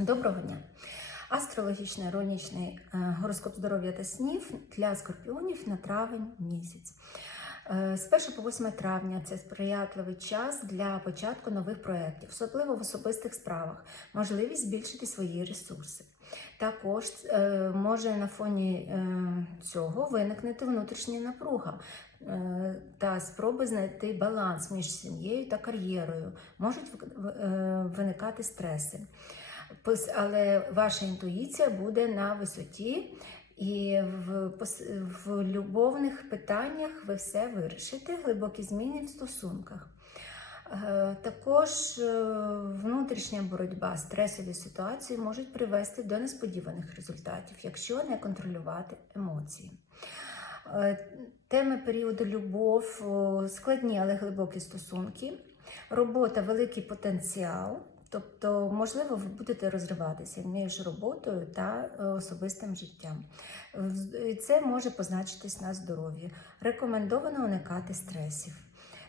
Доброго дня! Астрологічний іронічний е, гороскоп здоров'я та снів для скорпіонів на травень місяць. Е, З 1 по 8 травня це сприятливий час для початку нових проєктів, особливо в особистих справах, можливість збільшити свої ресурси. Також е, може на фоні цього виникнути внутрішня напруга та спроби знайти баланс між сім'єю та кар'єрою. Можуть виникати стреси. Але ваша інтуїція буде на висоті, і в, в любовних питаннях ви все вирішите, глибокі зміни в стосунках. Е, Також е, внутрішня боротьба, стресові ситуації можуть привести до несподіваних результатів, якщо не контролювати емоції. Е, Теми періоду любов, складні, але глибокі стосунки, робота, великий потенціал. Тобто, можливо, ви будете розриватися між роботою та е, особистим життям. Це може позначитись на здоров'ї. Рекомендовано уникати стресів.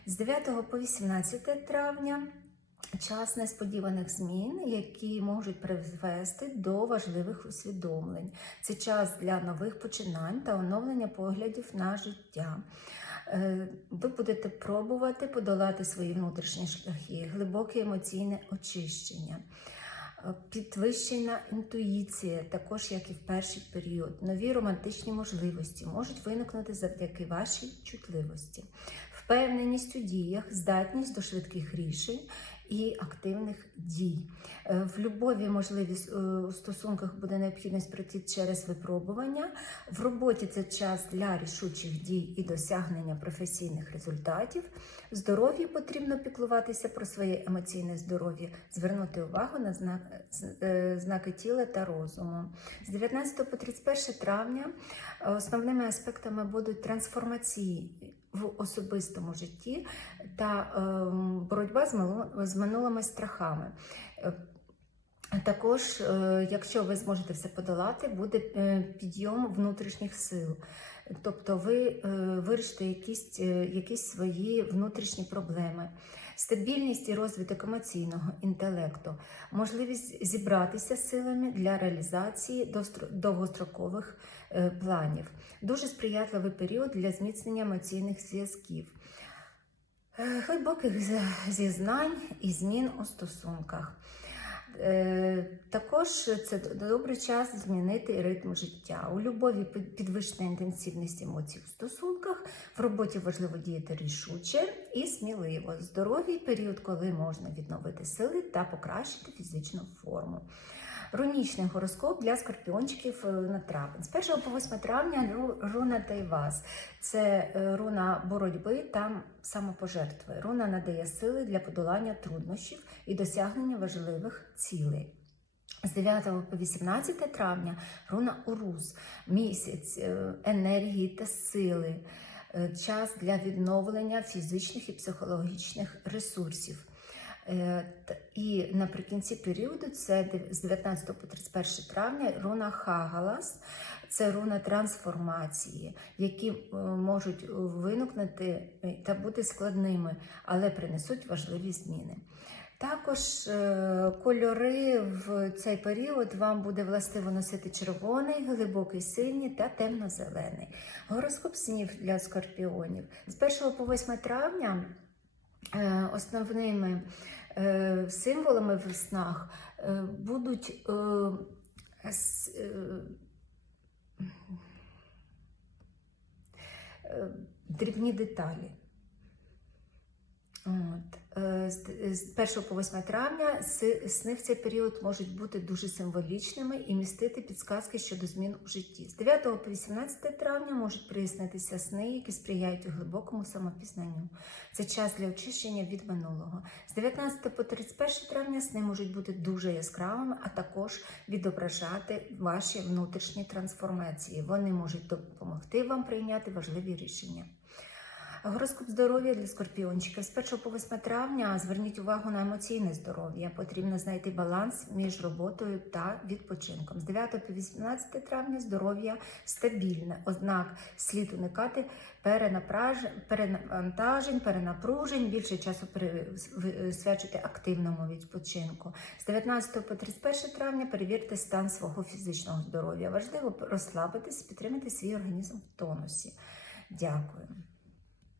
З 9 по 18 травня час несподіваних змін, які можуть привести до важливих усвідомлень. Це час для нових починань та оновлення поглядів на життя. Е, Ви будете пробувати подолати свої внутрішні шляхи, глибоке емоційне очищення. Е, Підвищена інтуїція, також як і в перший період, нові романтичні можливості можуть виникнути завдяки вашій чутливості, впевненість у діях, здатність до швидких рішень і активних дій. Е, В любові можливість е, у стосунках буде необхідність пройти через випробування. В роботі це час для рішучих дій і досягнення професійних результатів. В здоров'ї потрібно піклуватися про своє емоційне здоров'я, звернути увагу на знак, е, знаки тіла та розуму. З 19 по 31 травня основними аспектами будуть трансформації в особистому житті та ем, боротьба з минулими страхами. Також, е, якщо ви зможете все подолати, буде е, підйом внутрішніх сил. Тобто ви е, вирішите якісь, якісь свої внутрішні проблеми, стабільність і розвиток емоційного інтелекту, можливість зібратися силами для реалізації довгострокових планів. Дуже сприятливий період для зміцнення емоційних зв'язків. Глибоких зізнань і змін у стосунках. Е, Також це добрий час змінити ритм життя. У любові під- підвищена інтенсивність емоцій у стосунках, в роботі важливо діяти рішуче і сміливо. Здоровий період, коли можна відновити сили та покращити фізичну форму. Рунічний гороскоп для скорпіончиків е, на травень. З 1 по 8 травня ру- руна Тайвас. Це е, руна боротьби та самопожертви. Руна надає сили для подолання труднощів і досягнення важливих цілей. З 9 по 18 травня руна Урус, місяць е, енергії та сили, час для відновлення фізичних і психологічних ресурсів. Е, І наприкінці періоду, це з 19 по 31 травня, руна Хагалас, це руна трансформації, які е, можуть виникнути е, та бути складними, але принесуть важливі зміни. Також кольори в цей період вам буде властиво носити червоний, глибокий синій та темно-зелений. Гороскоп снів для скорпіонів. З 1 по 8 травня основними е, символами в снах е, будуть е, е, е, дрібні деталі. От. З 1 по 8 травня сни в цей період можуть бути дуже символічними і містити підсказки щодо змін у житті. З 9 по 18 травня можуть прояснитися сни, які сприяють глибокому самопізнанню. Це час для очищення від минулого. З 19 по 31 травня сни можуть бути дуже яскравими, а також відображати ваші внутрішні трансформації. Вони можуть допомогти вам прийняти важливі рішення. Гороскоп здоров'я для скорпіончиків. З 1 по 8 травня зверніть увагу на емоційне здоров'я. Потрібно знайти баланс між роботою та відпочинком. З 9 по 18 травня здоров'я стабільне, однак слід уникати перенавантажень, перенапружень, більше часу присвячувати активному відпочинку. З 19 по 31 травня перевірте стан свого фізичного здоров'я. Важливо розслабитись, підтримати свій організм в тонусі. Дякую.